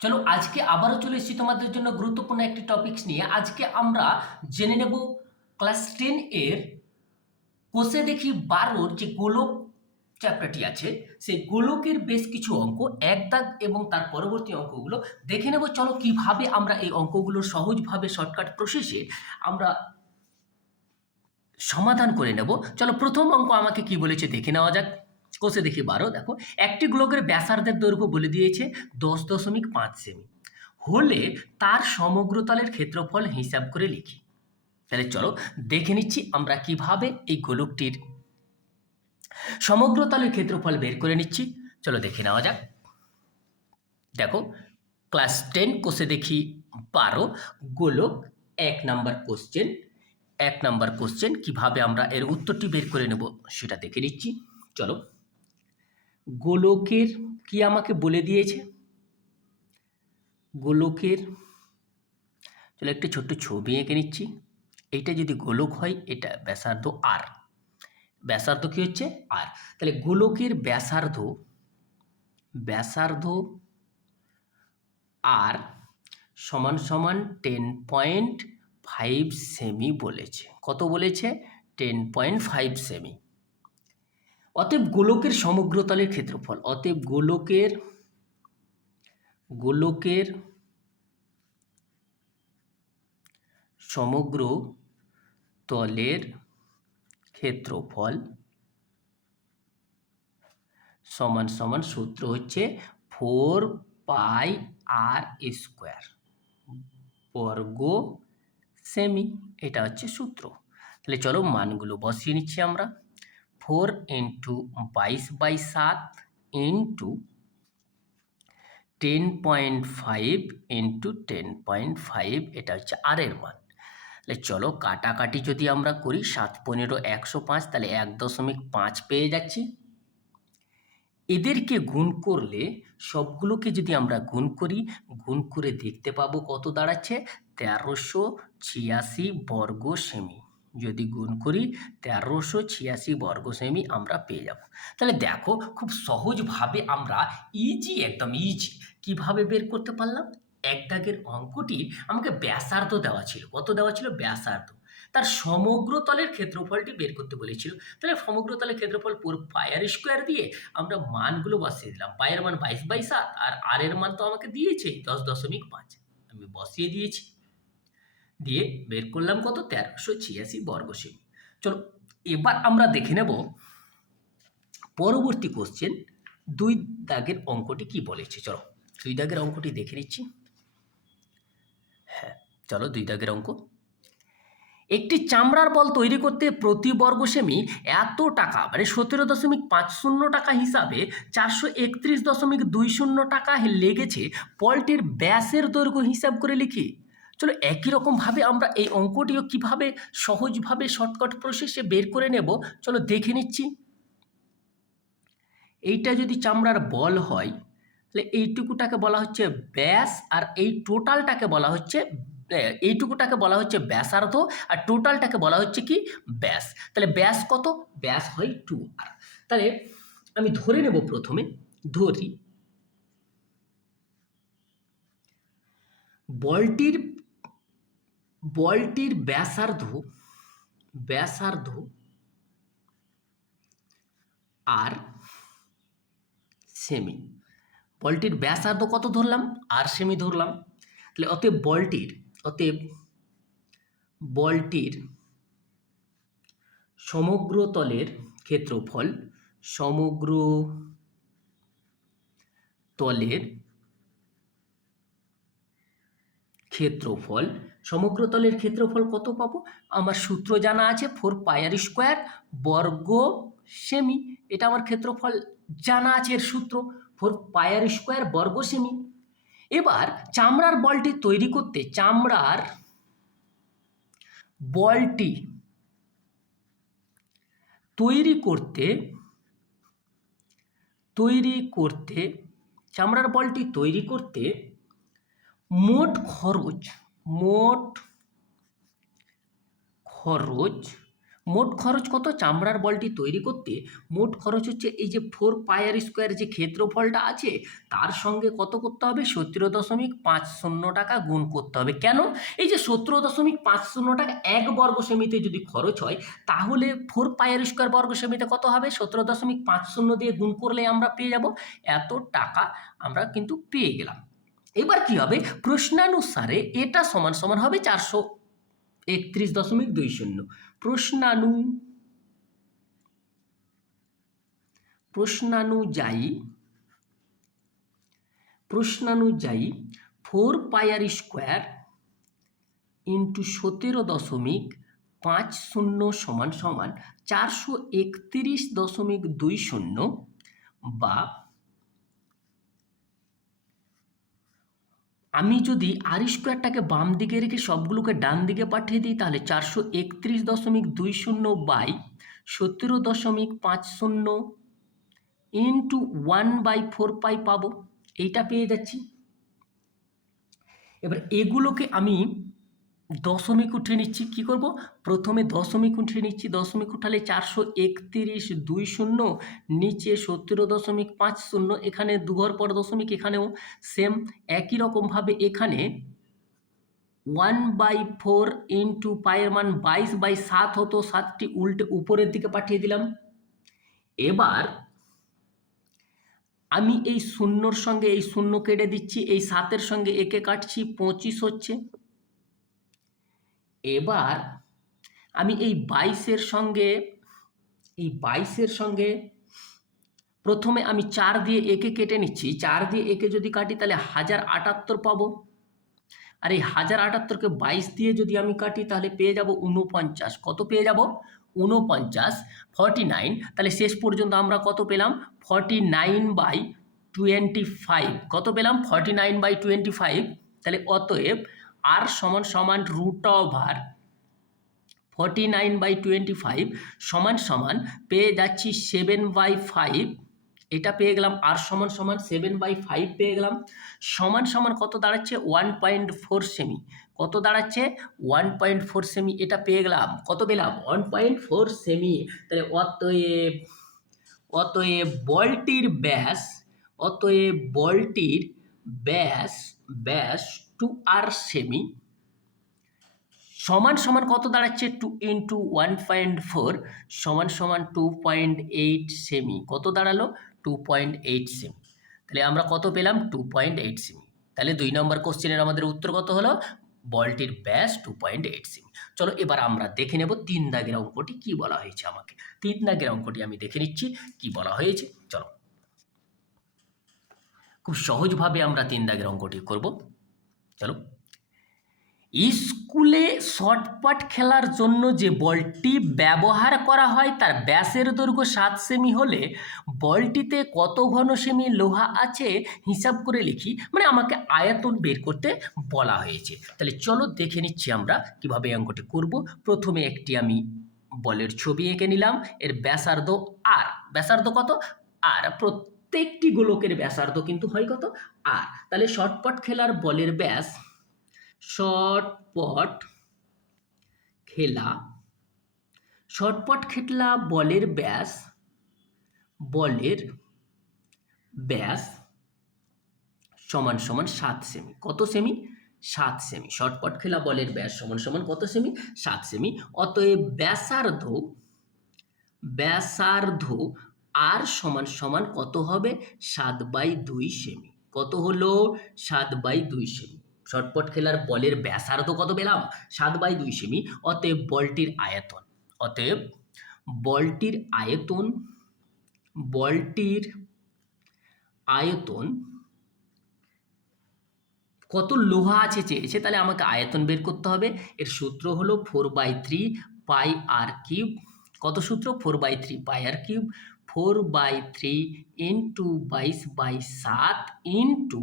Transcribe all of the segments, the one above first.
চলো আজকে আবারও চলে এসেছি তোমাদের জন্য গুরুত্বপূর্ণ একটি টপিকস নিয়ে। আজকে আমরা জেনে নেব ক্লাস 10 এর কোষে দেখি 12 যে গোলক চ্যাপ্টারটি আছে, সেই গোলকের বেশ কিছু অঙ্ক, এক দাগ এবং তার পরবর্তী অঙ্কগুলো দেখে নেব। চলো কিভাবে আমরা এই অঙ্কগুলো সহজভাবে শর্টকাট প্রসেসে আমরা সমাধান করে নেব। চলো প্রথম অঙ্ক আমাকে কি বলেছে দেখে নেওয়া যাক। কোষে দেখি 12, দেখো একটি গোলকের ব্যাসার্ধের দৈর্ঘ্য বলে দিয়েছে 10.5 সেমি হলে তার সমগ্রতলের ক্ষেত্রফল হিসাব করে লিখি। তাহলে চলো দেখে নিচ্ছি আমরা কিভাবে এই গোলকটির সমগ্রতলের ক্ষেত্রফল বের করে নিচ্ছি। চলো দেখে নেওয়া যাক। দেখো ক্লাস 10 কোষে দেখি 12 গোলক 1 নাম্বার কোশ্চেন কিভাবে আমরা এর উত্তরটি বের করে নেব সেটা দেখে নিচ্ছি। চলো, গোলকের কি আমাকে বলে দিয়েছে, গোলকের চলো একটি ছোট্ট ছবি এঁকে নিচ্ছি। এইটা যদি গোলক হয়, এটা ব্যাসার্ধ আর, ব্যাসার্ধ কি হচ্ছে আর। তাহলে গোলকের ব্যাসার্ধ আর সমান সমান 10.5 সেমি বলেছে। কত বলেছে? 10.5 সেমি। অতএব গোলকের সমগ্রতলের ক্ষেত্রফল, অতএব গোলকের সমগ্র তলের ক্ষেত্রফল সমান সমান সূত্র হচ্ছে 4πr² বর্গ সেমি, এটা হচ্ছে সূত্র। তাহলে চলো মানগুলো বসিয়ে নিচ্ছি আমরা। 4 ইন্টু 22/7 ইন্টু 10.5 ইন্টু 10.5, এটা হচ্ছে আর এর মান। তাহলে চলো কাটাকাটি যদি আমরা করি, 7 15 105, তাহলে 1.5 পেয়ে যাচ্ছি। এদেরকে গুণ করলে, সবগুলোকে যদি আমরা গুণ করি, গুণ করে দেখতে পাবো কত দাঁড়াচ্ছে 1386 বর্গ সেমি। যদি গুণ করি 1386 বর্গ সেমি আমরা পেয়ে যাব। তাহলে দেখো খুব সহজভাবে আমরা একদম ইজি কিভাবে বের করতে পারলাম। এক দাগের অঙ্কটি আমাকে ব্যাসার্ধ দেওয়া ছিল। কত দেওয়া ছিল? ব্যাসার্ধ। তার সমগ্র তলের ক্ষেত্রফলটি বের করতে বলেছিল। তাহলে সমগ্র তলের ক্ষেত্রফল পুরো πr² দিয়ে আমরা মানগুলো বসিয়ে দিলাম। পায়ের মান 22/7 আর আর এর মান তো আমাকে দিয়েছে 10.5, আমি বসিয়ে দিয়েছি। দিয়ে বের করলাম কত? 1386 বর্গ সেমি। চলো এবার আমরা দেখে নেব পরবর্তী কোশ্চেন 2 দাগের অঙ্কটি কি বলেছে। চলো 2 দাগের অঙ্কটি দেখে নিচ্ছি। হ্যাঁ চলো 2 দাগের অঙ্ক। একটি চামড়ার বল তৈরি করতে প্রতি বর্গ সেমি এত টাকা, মানে 17.50 টাকা হিসাবে 431.20 টাকা লেগেছে। বলটির ব্যাসের দৈর্ঘ্য হিসাব করে লিখি। চলো একই রকমভাবে আমরা এই অঙ্কটিও কিভাবে সহজভাবে শর্টকাট প্রসেসে বের করে নেব চলো দেখে নিচ্ছি। এইটা যদি চামড়ার বল হয়, তাহলে এইটুকুটাকে বলা হচ্ছে ব্যাস, আর এই টোটালটাকে বলা হচ্ছে এইটুকুটাকে বলা হচ্ছে ব্যাসার্ধ, আর টোটালটাকে বলা হচ্ছে কি? ব্যাস। তাহলে ব্যাস কত? ব্যাস হয় 2r। তাহলে আমি ধরে নেব, প্রথমে ধরি বলটির ব্যাসার্ধ আর সেমি। বলটির ব্যাসার্ধ কত ধরলাম? আর সেমি ধরলাম। তাহলে অতএব বলটির সমগ্র তলের ক্ষেত্রফল সমগ্র তলের ক্ষেত্রফল কত পাবো? আমার সূত্র জানা আছে 4πr² বর্গ সেমি। এটা আমার ক্ষেত্রফল জানা আছে, এর সূত্র 4πr² বর্গ সেমি। এবার চামড়ার বলটি তৈরি করতে চামড়ার বলটি তৈরি করতে মোট খরচ মোট খরচ কত? চামড়ার বলটি তৈরি করতে মোট খরচ হচ্ছে এই যে 4πr² যে ক্ষেত্রফলটা আছে তার সঙ্গে কত করতে হবে? 17.50 টাকা গুণ করতে হবে। কেন? এই যে 17.50 টাকা 1 বর্গ সেমিতে যদি খরচ হয় তাহলে 4πr² বর্গ সেমিতে কত হবে? 17.50 দিয়ে গুণ করলে আমরা পেয়ে যাব এত টাকা, আমরা কিন্তু পেয়ে গেলাম। এবার কি হবে? প্রশ্নানুসারে এটা সমান সমান হবে 431.20। প্রশ্নানুযায়ী 4πr² ইন্টু 17.50 সমান সমান 431.20, বা আমি যদি r² বাম দিকে রেখে সবগুলোকে ডান দিকে পাঠিয়ে দিই তাহলে 431.20 বাই 17.50 ইন্টু 1/4π পাবো। এইটা পেয়ে যাচ্ছি। এবার এগুলোকে আমি দশমিক উঠিয়ে নিচ্ছি। কি করব? প্রথমে দশমিক উঠিয়ে নিচ্ছি। দশমিক উঠালে 431.20, নিচে 17.50, এখানে 2 ঘর পর দশমিক, এখানেও সেম একই রকমভাবে এখানে 1/4 ইন্টু পায়ের মান 22/7 হতো, 7টি উল্টে উপরের দিকে পাঠিয়ে দিলাম। এবার আমি এই শূন্যর সঙ্গে এই শূন্য কেটে দিচ্ছি, এই 7-এর সঙ্গে একে কাটছি, 25 হচ্ছে। এবার আমি এই 22-এর সঙ্গে প্রথমে আমি 4 দিয়ে একে কেটে নিচ্ছি। 4 দিয়ে একে যদি কাটি তাহলে 1078 পাবো। আর এই 1078কে 22 দিয়ে যদি আমি কাটি তাহলে পেয়ে যাব 49। কত পেয়ে যাব? 49, 49। তাহলে শেষ পর্যন্ত আমরা কত পেলাম? 49/25। কত পেলাম? 49/25। তাহলে অতএব আর সমান সমান √49/25 সমান সমান পেয়ে যাচ্ছি 7/5। এটা পেয়ে গেলাম। আর সমান সমান 7/5 পেয়ে গেলাম। সমান সমান কত দাঁড়াচ্ছে? 1.4 সেমি। কত দাঁড়াচ্ছে? 1.4 সেমি। এটা পেয়ে গেলাম। কত পেলাম? 1.4 সেমি। তাহলে অতএব বলটির ব্যাস 2r সেমি সমান সমান কত দাঁড়াচ্ছে? 2 ইন্টু 1.4 সমান সমান 2.8 সেমি। কত দাঁড়ালো? 2.8 সেমি। তাহলে আমরা কত পেলাম? 2.8 সেমি। তাহলে 2 নম্বর কোশ্চেনের আমাদের উত্তর কত হলো? বলটির ব্যাস 2.8 সেমি। চলো এবার আমরা দেখে নেব 3 দাগের অঙ্কটি কি বলা হয়েছে আমাকে। 3 দাগের অঙ্কটি আমি দেখে নিচ্ছি কি বলা হয়েছে। চলো, খুব সহজভাবে আমরা 3 দাগের অঙ্কটি করব। চলো, স্কুলে শটপাট খেলার জন্য যে বলটি ব্যবহার করা হয় তার ব্যাসের দৈর্ঘ্য 7 সেমি হলে বলটিতে কত ঘন সেমি লোহা আছে হিসাব করে লিখি। মানে আমাকে আয়তন বের করতে বলা হয়েছে। তাহলে চলো দেখে নিচ্ছি আমরা কিভাবে অঙ্কটি করব। প্রথমে একটি আমি বলের ছবি এঁকে নিলাম। এর ব্যাসার্ধ আর। ব্যাসার্ধ কত? আর। প্রত্যেকটি গোলকের ব্যাসার্ধ কিন্তু হয় কত? আর। তাহলে শটপাট খেলার বলের ব্যাস, শটপট খেলা বলের ব্যাস সমান সমান 7 সেমি। কত সেমি? 7 সেমি। শটপট খেলা বলের ব্যাস সমান সমান কত সেমি? 7 সেমি। অতএব ব্যাসার্ধ আর সমান সমান কত হবে? 7/2 সেমি। কত হলো? 7/2 সেমি। শটপট খেলার বলের ব্যাসার্ধ কত পেলাম? 7/2 সেমি। অতএব বলটির আয়তন কত লোহা আছে চেয়েছে, তাহলে আমাকে আয়তন বের করতে হবে। এর সূত্র হলো 4/3 পাই আর কিউব। কত সূত্র? 4/3 পাই আর কিউব। 4/3 ইন্টু 22/7 ইন্টু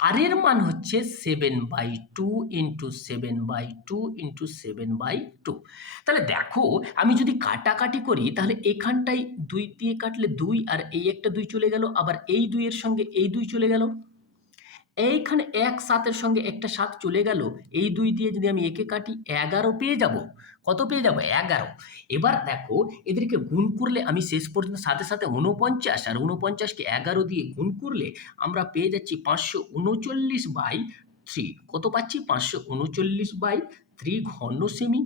আর এর মান হচ্ছে 7/2 ইন্টু 7/2 ইন্টু 7/2। তাহলে দেখো, আমি যদি কাটাকাটি করি তাহলে এখানটায় 2 দিয়ে কাটলে 2, আর এই একটা 2 চলে গেল, আবার এই 2 এর সঙ্গে এই 2 চলে গেল। এইখানে ১ ৭ সঙ্গে একটা ৭ চলে গেল। এই ২ দিয়ে যদি আমি একে কাটি ১১ পেয়ে যাব। কত পেয়ে যাব? ১১। এবার দেখো এদেরকে গুণ করলে আমি শেষ পর্যন্ত সাথে ৪৯ আর ৪৯ কে ১১ দিয়ে গুণ করলে আমরা পেয়ে যাচ্ছি ৫৩৯/৩। কত পাচ্ছি? ৫৩৯/৩ ঘন সেমি।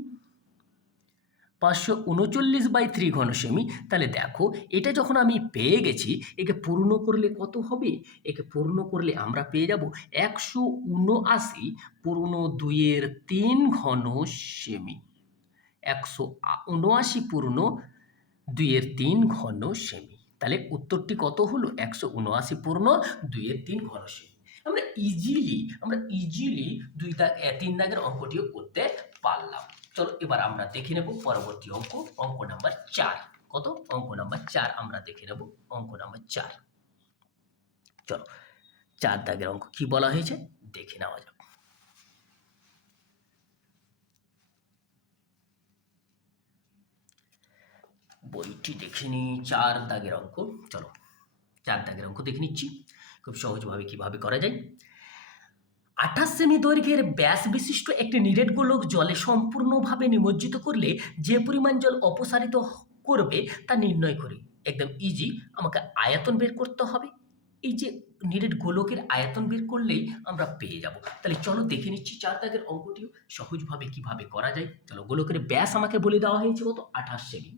৫৩৯/৩ ঘন সেমি। তাহলে দেখো এটা যখন আমি পেয়ে গেছি, একে পূর্ণ করলে কত হবে? একে পূর্ণ করলে আমরা পেয়ে যাব ১৭৯ পূর্ণ ২ এর ৩ ঘন সেমি। ১৭৯ পূর্ণ ২ এর ৩ ঘন সেমি। তাহলে উত্তরটি কত হলো? ১৭৯ পূর্ণ ২ এর ৩ ঘন সেমি। আমরা ইজিলি ৩ দাগের অঙ্কটিও করতে পারলাম। চলো এবার আমরা দেখে নেব পরবর্তী অঙ্ক নাম্বার ৪। কত? অঙ্ক নাম্বার ৪ আমরা দেখে নেব। অঙ্ক নাম্বার ৪। চলো ৪ দাগের অঙ্ক কি বলা হয়েছে দেখে নেওয়া যাক। বইটি দেখে নিই। ৪ দাগের অঙ্ক। চলো ৪ দাগের অঙ্ক দেখে নিচ্ছি খুব সহজভাবে কিভাবে করা যায়। ২৮ সেমি দৈর্ঘ্যের ব্যাস বিশিষ্ট একটি নিরেট গোলক জলে সম্পূর্ণভাবে নিমজ্জিত করলে যে পরিমাণ জল অপসারিত করবে তা নির্ণয় করি। একদম ইজি। আমাকে আয়তন বের করতে হবে। এই যে নিরেট গোলকের আয়তন বের করলেই আমরা পেয়ে যাব। তাহলে চলো দেখে নিচ্ছি ৪ দাগের অঙ্কটিও সহজভাবে কিভাবে করা যায়। চলো গোলকের ব্যাস আমাকে বলে দেওয়া হয়েছে কত? ২৮ সেমি।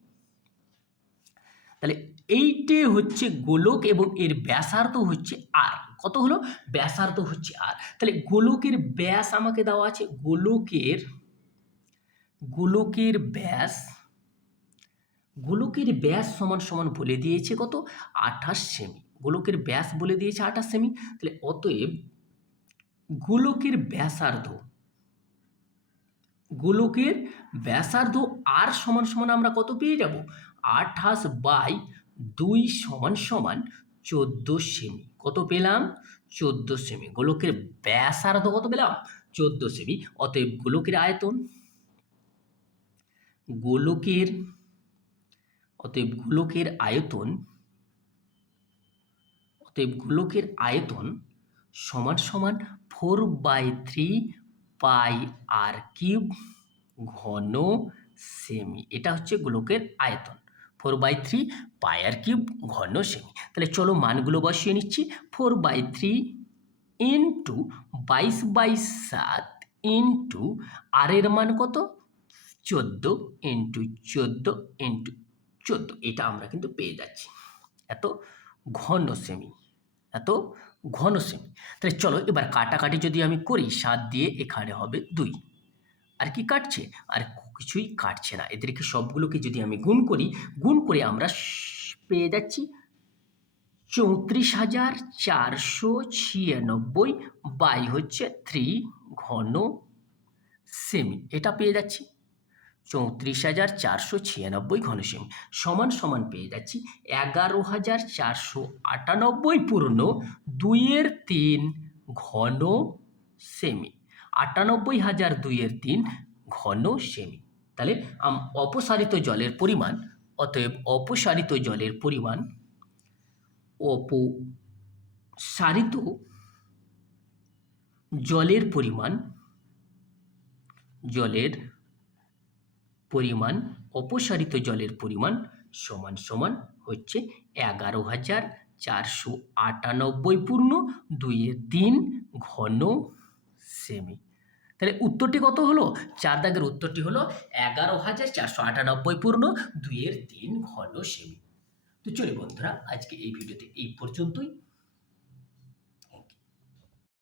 তাহলে এইটে হচ্ছে গোলক এবং এর ব্যাসার্ধ হচ্ছে আর। কত হলো? ব্যাসার্ধ হচ্ছে আর। তাহলে গোলকের ব্যাস আমাকে দেওয়া আছে। গোলকের ব্যাস সমান বলে দিয়েছে কত? ২৮ সেমি। গোলকের ব্যাস বলে দিয়েছে ২৮ সেমি। তাহলে অতএব গোলকের ব্যাসার্ধ আর সমান আমরা কত পেয়ে যাব? ২৮/২ সমান ১৪ সেমি। কত পেলাম? ১৪ সেমি। গোলকের ব্যাসার্ধ কত পেলাম? ১৪ সেমি। অতএব গোলকের আয়তন সমান 4/3 পাই আর কিউব ঘন সেমি। এটা হচ্ছে গোলকের আয়তন। 4/3 পাই আর কিউব ঘন সেমি। তাহলে চলো মানগুলো বসিয়ে নিচ্ছি। 4/3 ইন্টু 22/7 ইন্টু আর এর মান কত? 14 ইন্টু 14 ইন্টু 14। এটা আমরা কিন্তু পেয়ে যাচ্ছি এত ঘন সেমি। তাহলে চলো এবার কাটাকাটি যদি আমি করি, 7 দিয়ে এখানে হবে 2। আর কি কাটছে? আর কিছুই কাটছে না। এদেরকে সবগুলোকে যদি আমি গুণ করে আমরা পেয়ে যাচ্ছি ৩৪,৪৯৬ হচ্ছে 3 ঘন সেমি। এটা পেয়ে যাচ্ছি ৩৪,৪৯৬ ঘন সেমি সমান পেয়ে যাচ্ছি ১১,৪৯৮ পূর্ণ ২ এর ৩ ঘন সেমি। ৯৮,০০০ এর ৩ ঘন সেমি। তাহলে অপসারিত জলের পরিমাণ, অতএব অপসারিত জলের পরিমাণ অপসারিত জলের পরিমাণ সমান হচ্ছে ১১,৪৯৮ পূর্ণ ২ এর ৩ ঘন সেমি। তাহলে উত্তরটি কত হলো? ৪ দাগের উত্তরটি হলো ১১,৪৯৮ পূর্ণ ২ এর ৩ ঘন সেমি। তো চলো বন্ধুরা, আজকে এই ভিডিওতে এই পর্যন্তই।